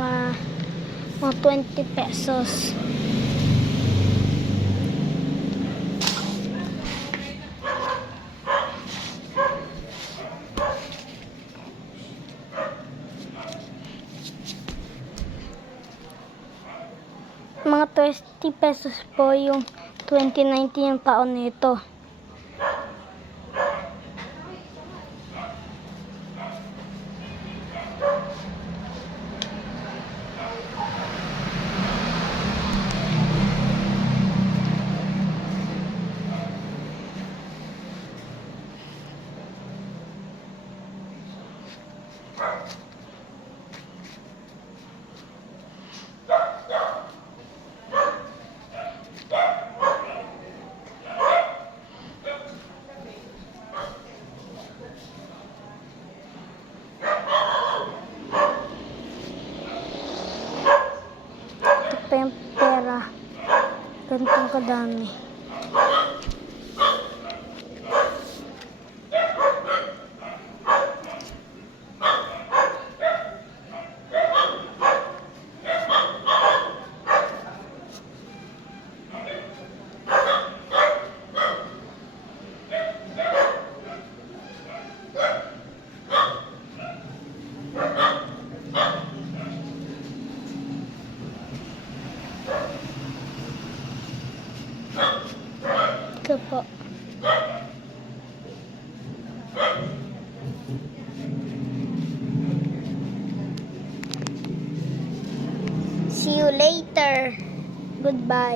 mga 20 pesos. Mga 20 pesos po yung 2019 yung taon nito. Ito pa yung pera. Ganitong kadami. Ito po. See you later. Goodbye.